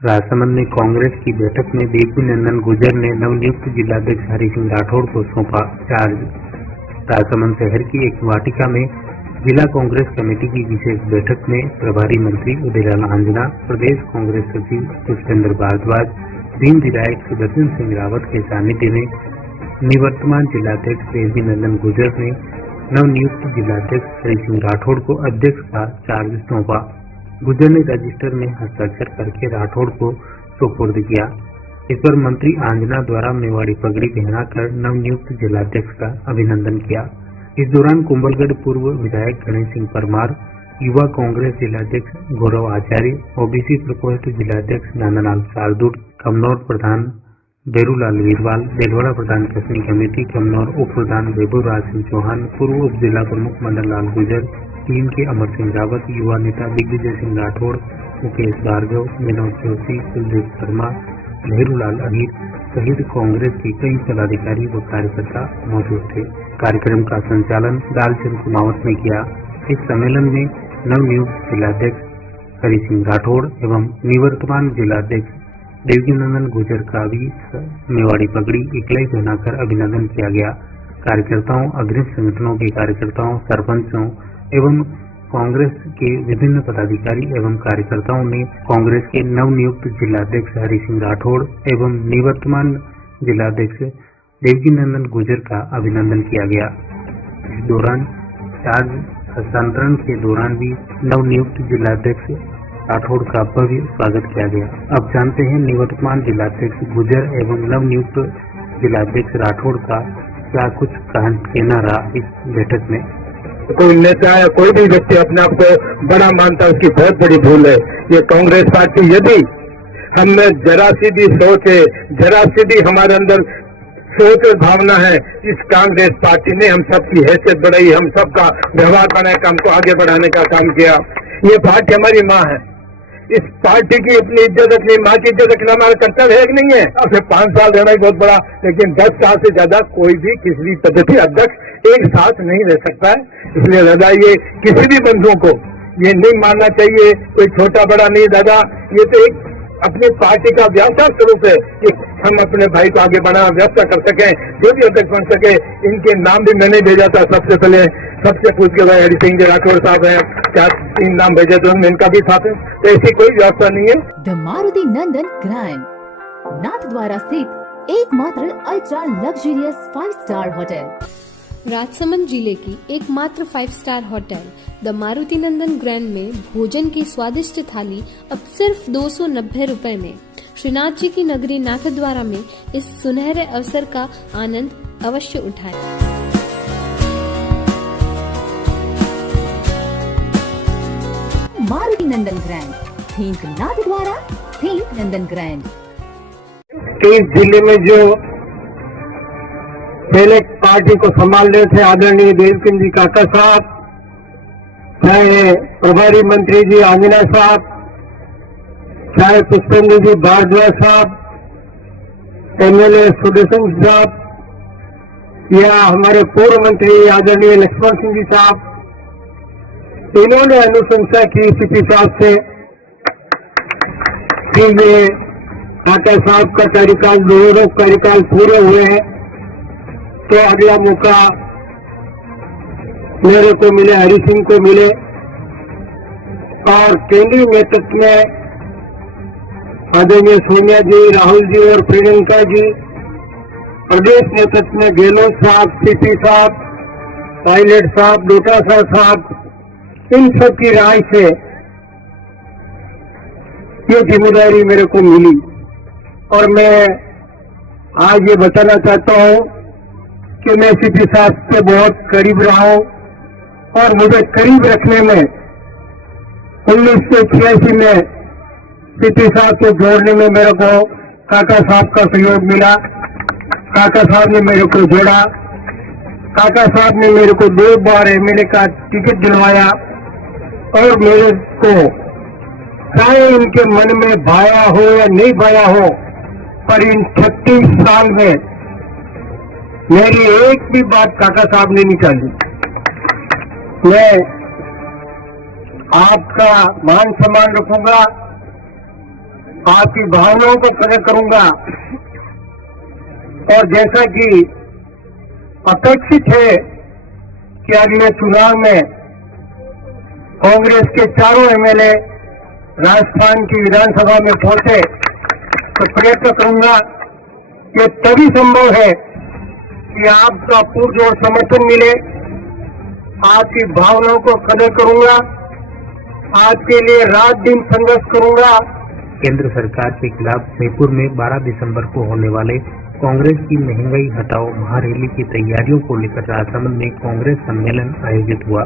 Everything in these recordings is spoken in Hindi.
राजसमंद में कांग्रेस की बैठक में देवकी नंदन गुर्जर ने नवनियुक्त जिलाध्यक्ष हरि सिंह राठौड़ को सौंपा चार्ज। राजसमंद शहर की एक वाटिका में जिला कांग्रेस कमेटी की विशेष बैठक में प्रभारी मंत्री उदयलाल आंजना, प्रदेश कांग्रेस सचिव पुष्पेंद्र भारद्वाज, भीम विधायक सुदर्शन सिंह रावत के सानिध्य में निवर्तमान जिलाध्यक्ष देवकी नंदन गुर्जर ने नवनियुक्त जिलाध्यक्ष हरि सिंह राठौड़ को अध्यक्ष का चार्ज सौंपा। गुर्जर ने रजिस्टर में हस्ताक्षर करके राठौड़ को सुपुर्द किया। इस पर मंत्री आंजना द्वारा मेवाड़ी पगड़ी पहनाकर नवनियुक्त जिलाध्यक्ष का अभिनंदन किया। इस दौरान कुंभलगढ़ पूर्व विधायक गणेश सिंह परमार, युवा कांग्रेस जिलाध्यक्ष गौरव आचार्य, ओबीसी प्रकोष्ठ जिलाध्यक्ष नंदलाल शार्दुल, कमनौर प्रधान बेरूलाल वीरवाल, देलवाड़ा प्रधान कसनी कमेटी, कमनौर उप प्रधान वैभवराज सिंह चौहान, पूर्व उप जिला प्रमुख मंडल लाल गुर्जर, टीम के अमर सिंह रावत, युवा नेता दिग्विजय सिंह राठौड़, मुकेश भार्गव, विनोद जोशी, कुलदीप शर्मा, भेरूलाल अहीर सहित कांग्रेस के कई पदाधिकारी व कार्यकर्ता मौजूद थे। कार्यक्रम का संचालन दालचंद कुमावत ने किया। इस सम्मेलन में नवनियुक्त जिलाध्यक्ष हरि सिंह राठौड़ एवं निवर्तमान जिलाध्यक्ष देवकी नंदन गुर्जर का भी मेवाड़ी पगड़ी इकलाई पहनाकर अभिनंदन किया गया। कार्यकर्ताओं, अग्रिम संगठनों के कार्यकर्ताओं, सरपंचों एवं कांग्रेस के विभिन्न पदाधिकारी एवं कार्यकर्ताओं ने कांग्रेस के नवनियुक्त जिलाध्यक्ष हरि सिंह राठौड़ एवं निवर्तमान जिलाध्यक्ष देवकी नंदन गुर्जर का अभिनंदन किया गया। इस दौरान चार्ज हस्तांतरण के दौरान भी नवनियुक्त जिलाध्यक्ष राठौड़ का भव्य स्वागत किया गया। अब जानते हैं निवर्तमान जिलाध्यक्ष गुर्जर एवं नवनियुक्त जिलाध्यक्ष राठौड़ का क्या कुछ कहना रहा इस बैठक में। कोई नेता या कोई भी व्यक्ति अपने आप को बड़ा मानता है, उसकी बहुत बड़ी भूल है। ये कांग्रेस पार्टी यदि हमने जरा सी भी सोच है, जरा सी भी हमारे अंदर सोच और भावना है, इस कांग्रेस पार्टी ने हम सबकी हैसियत बढ़ाई, हम सबका व्यवहार बनाया, हमको आगे बढ़ाने का काम किया। ये पार्टी हमारी माँ है। इस पार्टी की अपनी इज्जत, अपनी माँ की इज्जत रखना हमारा कर्तव्य है कि नहीं है। अब 5 साल रहना ही बहुत बड़ा, लेकिन 10 साल से ज्यादा कोई भी किसी भी पद्धति अध्यक्ष एक साथ नहीं रह सकता है। इसलिए दादा, ये किसी भी बंधुओं को ये नहीं मानना चाहिए कोई छोटा बड़ा नहीं दादा, ये तो एक अपनी पार्टी का व्यवस्था स्वरूप है कि हम अपने भाई को आगे बढ़ाना व्यवस्था कर सके, जो भी अध्यक्ष बन सके। इनके नाम भी मैंने भेजा था, सबसे पहले सबसे पूछ के भाई हरि सिंह राठौड़ साहब है, 4-3 नाम भेजे तो इनका भी साथ है, तो ऐसी कोई व्यवस्था नहीं है। The Maruti Nandan grand Nathdwara स्थित एकमात्र ultra luxurious 5 star hotel, Rajsamand जिले की एकमात्र 5 star hotel the Maruti Nandan grand में भोजन की स्वादिष्ट थाली अब सिर्फ 290 रुपए में। श्रीनाथ जी की नगरी नाथद्वारा में इस सुनहरे अवसर का आनंद अवश्य उठाएं। मारुति नंदन ग्रैंड, थिंक नाथद्वारा, थिंक नंदन ग्रैंड। इस जिले में जो पहले पार्टी को संभाल रहे थे आदरणीय देवकी जी काका साहब, चाहे प्रभारी मंत्री जी आंजना साहब, चाहे पुष्पेंद्र जी भारद्वाज साहब, एमएलए सुदर्शन साहब, या हमारे पूर्व मंत्री आदरणीय लक्ष्मण सिंह जी साहब, इन्होंने अनुशंसा की सीपी साहब से कि ये काका साहब का कार्यकाल 2 कार्यकाल पूरे हुए हैं, तो अगला मौका मेरे को मिले, हरि सिंह को मिले। और केंद्रीय नेतृत्व में आदरणीय सोनिया जी, राहुल जी और प्रियंका जी, प्रदेश नेतृत्व में गहलोत साहब, सीपी साहब, पायलट साहब, डोटासरा साहब, इन सब की राय से ये जिम्मेदारी मेरे को मिली। और मैं आज ये बताना चाहता हूं कि मैं सीपी साहब से बहुत करीब रहा हूं और मुझे करीब रखने में 1986 में सीपी साहब को जोड़ने में मेरे को काका साहब का सहयोग मिला। काका साहब ने मेरे को जोड़ा। काका साहब ने मेरे को 2 बार एमएलए का टिकट दिलवाया और मेरे को चाहे इनके मन में भाया हो या नहीं भाया हो, पर इन 36 साल में मेरी एक भी बात काका साहब ने निकाली। मैं आपका मान सम्मान रखूंगा आपकी भावनाओं को कनेक्ट करूंगा और जैसा कि अपेक्षित है कि अगले चुनाव में कांग्रेस के चारों एमएलए राजस्थान की विधानसभा में पहुंचे तो प्रयत्न करूंगा। ये तभी संभव है कि आपका पुरजोर समर्थन मिले। आपकी भावनाओं को कनेक्ट करूंगा, आपके लिए रात दिन संघर्ष करूंगा। केंद्र सरकार के खिलाफ जयपुर में 12 दिसंबर को होने वाले कांग्रेस की महंगाई हटाओ महारैली की तैयारियों को लेकर राजसमंद में कांग्रेस सम्मेलन आयोजित हुआ।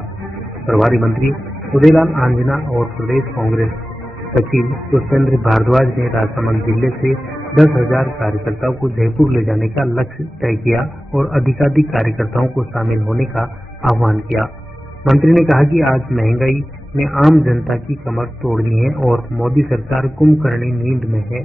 प्रभारी मंत्री उदयलाल आंजना और प्रदेश कांग्रेस सचिव पुष्पेंद्र भारद्वाज ने राजसमंद जिले से 10,000 कार्यकर्ताओं को जयपुर ले जाने का लक्ष्य तय किया और अधिकाधिक कार्यकर्ताओं को शामिल होने का आह्वान किया। मंत्री ने कहा कि आज महंगाई ने आम जनता की कमर तोड़नी है और मोदी सरकार कुंभकर्णी नींद में है,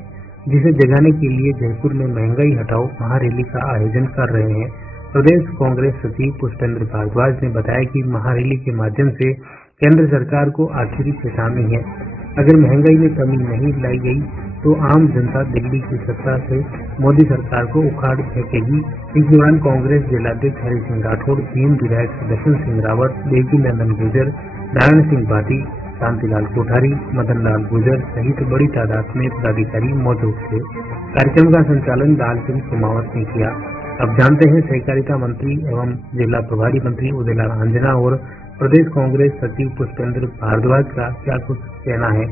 जिसे जगाने के लिए जयपुर में महंगाई हटाओ महारैली का आयोजन कर रहे हैं। प्रदेश कांग्रेस सचिव पुष्पेंद्र भारद्वाज ने बताया कि महारैली के माध्यम से केंद्र सरकार को आखिरी चेतावनी है, अगर महंगाई में कमी नहीं लाई गई तो आम जनता दिल्ली की सत्ता से मोदी सरकार को उखाड़ फेंकेगी। इस दौरान कांग्रेस जिलाध्यक्ष हरि सिंह राठौड़, 3 विधायक सुदर्शन सिंह रावत, देवी नंदन गुर्जर, नारायण सिंह भाटी, शांतिलाल कोठारी, मदन लाल गुर्जर सहित बड़ी तादाद में पदाधिकारी मौजूद थे। कार्यक्रम का संचालन लाल सिंह कुमावत ने किया। अब जानते हैं सहकारिता मंत्री एवं जिला प्रभारी मंत्री उदयलाल आंजना और प्रदेश कांग्रेस सचिव पुष्पेंद्र भारद्वाज का क्या कुछ कहना है।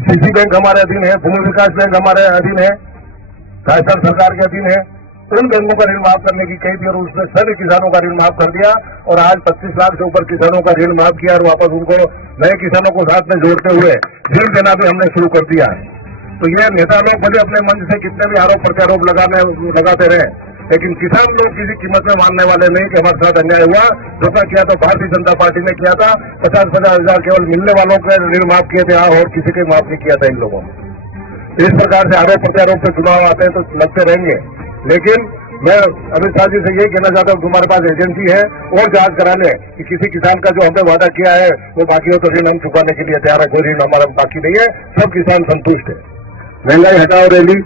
सीसी बैंक हमारे अधीन है, भूमि विकास बैंक हमारे अधीन है, राजस्थान सरकार के अधीन है। उन बैंकों का ऋण माफ करने की कही थी और उसने सभी किसानों का ऋण माफ कर दिया और आज 25 लाख से ऊपर किसानों का ऋण माफ किया और वापस उनको नए किसानों को साथ में जोड़ते हुए ऋण देना भी हमने शुरू कर दिया है। तो ये नेता लोग भले अपने मंच से कितने भी आरोप प्रत्यारोप लगाते रहे, लेकिन किसान लोग किसी कीमत में मानने वाले नहीं कि हमारे साथ अन्याय हुआ। धोखा किया तो भारतीय जनता पार्टी ने किया था। 50-50 हजार केवल मिलने वालों के ऋण माफ किए थे और किसी के माफ नहीं किया था इन लोगों ने। इस प्रकार से आरोप प्रत्यारोप पे चुनाव आते हैं तो लगते रहेंगे, लेकिन मैं अमित शाह जी से यही कहना चाहता हूँ, तुम्हारे पास एजेंसी है और जांच करा ले कि किसी किसान का जो हमने वादा किया है वो बाकी हो तो ऋण हम चुकाने के लिए तैयार है, कोई ऋण हमारा बाकी नहीं है, सब किसान संतुष्ट है। महंगाई हटाओ रैली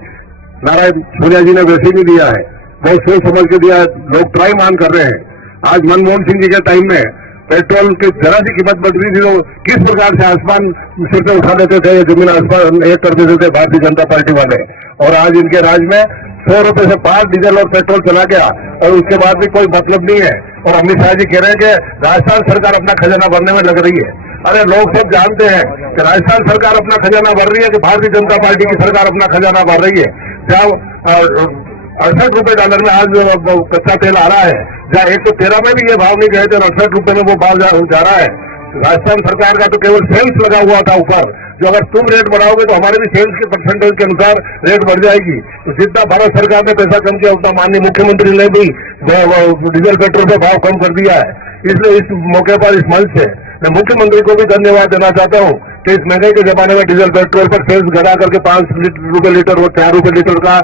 नारायण सोनिया जी ने वैसे भी दिया है, बहुत सोच समझ के दिया है, लोग त्राईमान कर रहे हैं। आज मनमोहन सिंह जी के टाइम में पेट्रोल की जरा सी कीमत बढ़ रही थी तो किस प्रकार से आसमान सिर पे उठा लेते थे, जमीन आसमान एक कर देते थे भारतीय जनता पार्टी वाले। और आज इनके राज में 100 रुपए से 5 डीजल और पेट्रोल चला गया और उसके बाद भी कोई मतलब नहीं है। और अमित शाह जी कह रहे हैं कि राजस्थान सरकार अपना खजाना भरने में लग रही है। अरे लोग सब जानते हैं कि राजस्थान सरकार अपना खजाना भर रही है कि भारतीय जनता पार्टी की सरकार अपना खजाना भर रही है। जब 68 रुपए डॉलर में आज जो कच्चा तेल आ रहा है, जहाँ 113 में भी ये भाव नहीं गए थे और 68 रुपए में वो बाहर जा रहा है। राजस्थान सरकार का तो केवल सेल्स लगा हुआ था ऊपर, जो अगर तुम रेट बढ़ाओगे तो हमारे भी सेल्स के परसेंटेज के अनुसार रेट बढ़ जाएगी। तो जितना भारत सरकार ने पैसा कम किया उतना माननीय मुख्यमंत्री ने भी डीजल पेट्रोल का भाव कम कर दिया है। इसलिए इस मौके पर इस मंच से मैं मुख्यमंत्री को भी धन्यवाद देना चाहता हूँ कि इस महंगाई के जमाने में डीजल पेट्रोल पर सेल्स घटा करके 5 रुपए लीटर और 4 रुपए लीटर का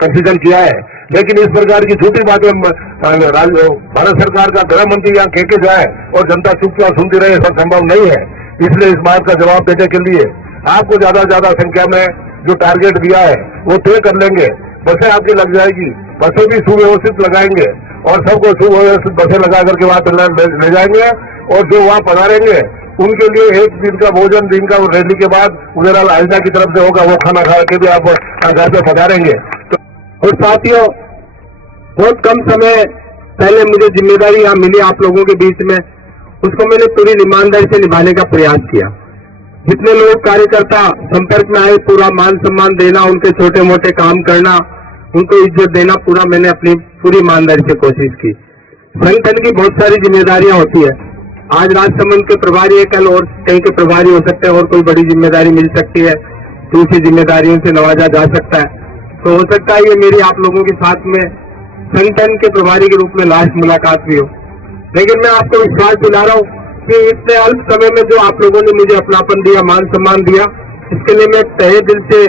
कंसेशन किया है। लेकिन इस प्रकार की छोटी बातें भारत सरकार का गृह मंत्री यहाँ कह के जाए और जनता चुपचाप सुनती रहे, सब संभव नहीं है। इसलिए इस बात का जवाब देने के लिए आपको ज्यादा से ज्यादा संख्या में जो टारगेट दिया है वो तय कर लेंगे। बसें आपकी लग जाएगी, बसें भी सुव्यवस्थित लगाएंगे और सबको सुव्यवस्थित बसें लगा करके वहां ले जाएंगे और जो वहां पधारेंगे उनके लिए एक दिन का भोजन, दिन का रैली के बाद उदयलाल आंजना की तरफ से होगा, वो खाना खा के भी आप घर पे पधारेंगे। और साथियों, बहुत कम समय पहले मुझे जिम्मेदारी यहाँ मिली आप लोगों के बीच में, उसको मैंने पूरी ईमानदारी से निभाने का प्रयास किया। जितने लोग कार्यकर्ता संपर्क में आए, पूरा मान सम्मान देना, उनके छोटे मोटे काम करना, उनको इज्जत देना, पूरा मैंने अपनी पूरी ईमानदारी से कोशिश की। संगठन की बहुत सारी जिम्मेदारियां होती है। आज राजसमंद के प्रभारी है, कल और कहीं के प्रभारी हो सकते हैं और कोई बड़ी जिम्मेदारी मिल सकती है, दूसरी जिम्मेदारियों से नवाजा जा सकता है। तो हो सकता है ये मेरी आप लोगों के साथ में संगठन के प्रभारी के रूप में लास्ट मुलाकात भी हो। लेकिन मैं आपको विश्वास दिला रहा हूँ कि इतने अल्प समय में जो आप लोगों ने मुझे अपनापन दिया, मान सम्मान दिया, इसके लिए मैं तहे दिल से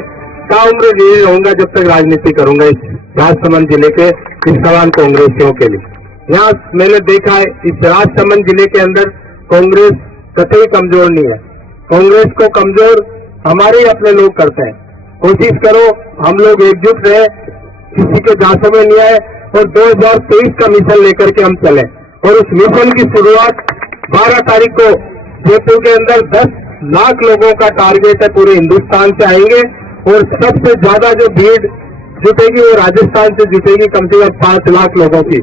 ताउम्र यही रहूंगा जब तक राजनीति करूंगा इस राजसमंद जिले के निष्ठावान कांग्रेसियों के लिए। यहाँ मैंने देखा है इस राजसमंद जिले के अंदर कांग्रेस कतई कमजोर नहीं है। कांग्रेस को कमजोर हमारे ही अपने लोग करते हैं। कोशिश करो, हम लोग एकजुट रहे, किसी के झांसे में नहीं आए और 2023 का मिशन लेकर के हम चले। और उस मिशन की शुरुआत 12 तारीख को जयपुर के अंदर 10 लाख लोगों का टारगेट है, पूरे हिंदुस्तान से आएंगे और सबसे ज्यादा जो भीड़ जुटेगी वो राजस्थान से जुटेगी, कम से कम 5 लाख लोगों की।